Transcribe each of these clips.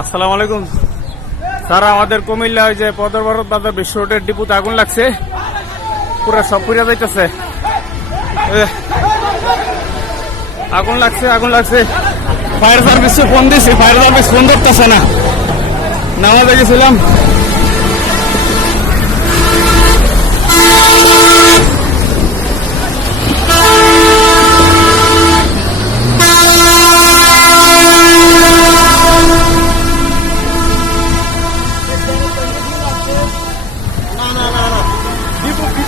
আসসালামু আলাইকুম। স্যার আমাদের কুমিল্লা ওই যে পদর ভারত বাজার বিশ্ব রোডের ডিপুতে আগুন লাগছে। পুরা সব পুড়ে যাইতেছে। আগুন লাগছে আগুন লাগছে। ফায়ার সার্ভিস ফোন দিছি, ফায়ার সার্ভিস ফোন ধরতেছে না। নামাজে গেছিলাম।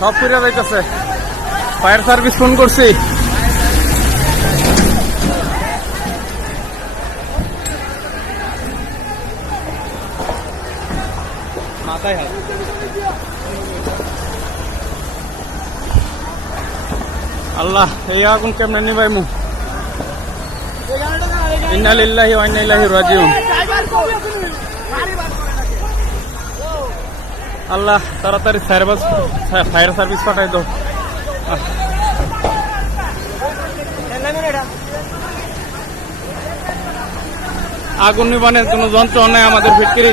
সব পুড়ে যাইতেছে। ফায়ার সার্ভিস ফোন করছি। মাথায় হাত। আল্লাহ এই আগুন কেমনে নিবাইমু? ইন্না লিল্লাহি ওয়া ইন্না ইলাইহি রাজিউন আল্লাহ তাড়াতাড়ি সার্ভিস ফায়ার সার্ভিস পাঠাই দাও। আগুন নিবানের কোনো যন্ত্র নেই আমাদের ফিটকিরি